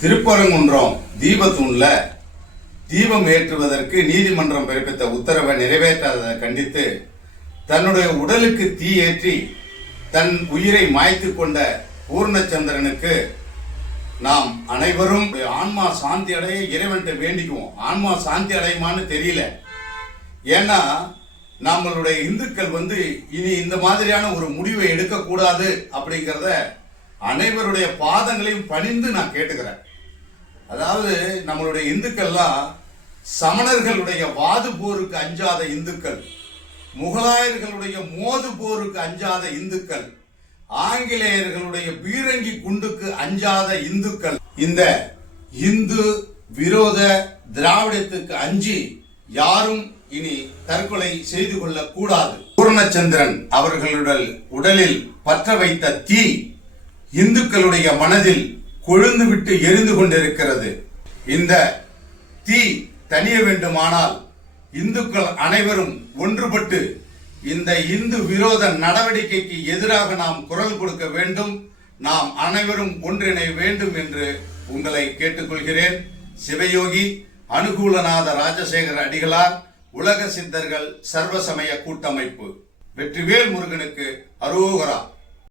திருப்பரங்குன்றம் தீபத்தூண்ல தீபம் ஏற்றுவதற்கு நீதிமன்றம் பிறப்பித்த உத்தரவை நிறைவேற்றாததை கண்டித்து தன்னுடைய உடலுக்கு தீ ஏற்றி தன் உயிரை மாய்த்து கொண்ட பூர்ணச்சந்திரனுக்கு நாம் அனைவரும் ஆன்மா சாந்தி அடைய இறைவன்கிட்ட வேண்டிக்குவோம். ஆன்மா சாந்தி அடையுமான்னு தெரியல. ஏன்னா நம்மளுடைய இந்துக்கள் இனி இந்த மாதிரியான ஒரு முடிவை எடுக்கக்கூடாது அப்படிங்கிறத அனைவருடைய பாதங்களையும் பணிந்து நான் கேட்டுக்கிறேன். அதாவது நம்மளுடைய இந்துக்கள்லாம் சமணர்களுடைய வாது போருக்கு அஞ்சாத இந்துக்கள், முகலாயர்களுடைய மோது போருக்கு அஞ்சாத இந்துக்கள், ஆங்கிலேயர்களுடைய பீரங்கி குண்டுக்கு அஞ்சாத இந்துக்கள் இந்த இந்து விரோத திராவிடத்துக்கு அஞ்சி யாரும் இனி தற்கொலை செய்து கொள்ள கூடாது. பூர்ணச்சந்திரன் அவர்களுடைய உடலில் பற்ற வைத்த தீ இந்துக்களுடைய மனதில் கொழுந்து விட்டு எரிந்து கொண்டிருக்கிறது. இந்த தீ தணிய வேண்டுமானால் இந்துக்கள் அனைவரும் ஒன்றுபட்டு இந்த இந்து விரோத நடவடிக்கைக்கு எதிராக நாம் குரல் கொடுக்க வேண்டும். நாம் அனைவரும் ஒன்றிணைய வேண்டும் என்று உங்களை கேட்டுக்கொள்கிறேன். சிவயோகி அனுகூலநாத ராஜசேகர அடிகளார், உலக சித்தர்கள் சர்வசமய கூட்டமைப்பு. வெற்றிவேல் முருகனுக்கு அரோகரா.